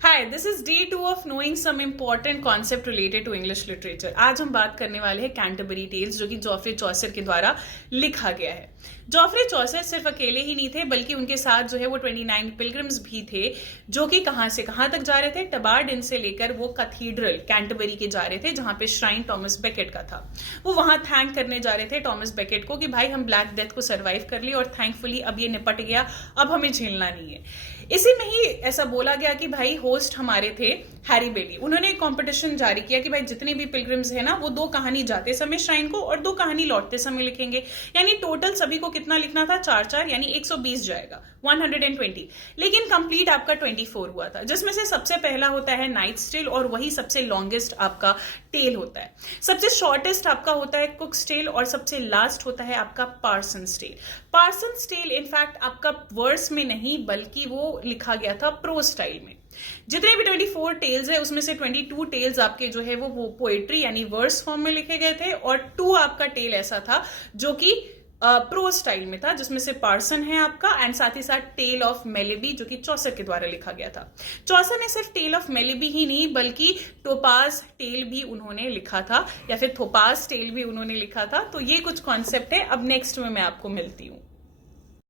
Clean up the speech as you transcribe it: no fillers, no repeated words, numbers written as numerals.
Hi, this is day 2 of knowing some important concept related to English literature. आज हम बात करने वाले हैं कैंटरबरी टेल्स, जो कि जॉफ्रे चौसर के द्वारा लिखा गया है। जॉफ्रे चौसर सिर्फ अकेले ही नहीं थे, बल्कि उनके साथ जो है वो 29 पिलग्रिम्स भी थे, जो कि कहां से कहां तक जा रहे थे। टबार्ड से लेकर वो कैथीड्रल कैंटरबरी के जा रहे थे, जहां पे श्राइन टॉमस बेकेट का था। वो वहां थैंक करने जा रहे थे टॉमस बेकेट को कि भाई हम ब्लैक डेथ को सर्वाइव कर लिए और थैंकफुली अब ये निपट गया, अब हमें झेलना नहीं है। इसी में ही ऐसा बोला गया कि भाई होस्ट हमारे थे हैरी बेली। उन्होंने एक कंपटीशन जारी किया कि भाई जितने भी पिलग्रिम्स है ना, वो 2 कहानी जाते समय श्राइन को और 2 कहानी लौटते समय लिखेंगे। यानी टोटल सभी को कितना लिखना था, 4-4 यानी 120 जाएगा, 120। लेकिन कंप्लीट आपका 24 हुआ था, जिसमें से सबसे पहला होता है नाइट्स टेल और वही सबसे लॉन्गेस्ट आपका टेल होता है। सबसे शॉर्टेस्ट आपका होता है कुक्स टेल और सबसे लास्ट होता है आपका parson's tale. Parson's tale in fact आपका वर्स में नहीं, बल्कि वो लिखा गया था प्रोज स्टाइल में। जितने भी 24 टेल्स है, उसमें से 22 टेल्स आपके जो है वो पोएट्री यानी वर्स फॉर्म में लिखे गए थे, और 2 आपका टेल ऐसा था जो कि प्रोज स्टाइल में था, जिसमें से पार्सन है आपका, एंड साथ ही साथ टेल ऑफ मेलेबी, जो कि चौसर के द्वारा लिखा गया था। चौसर ने सिर्फ टेल ऑफ मेलेबी ही नहीं, बल्कि टोपाज टेल भी उन्होंने लिखा था, या फिर थोपाज टेल भी उन्होंने लिखा था। तो ये कुछ कॉन्सेप्ट है। अब नेक्स्ट में मैं आपको मिलती हूँ।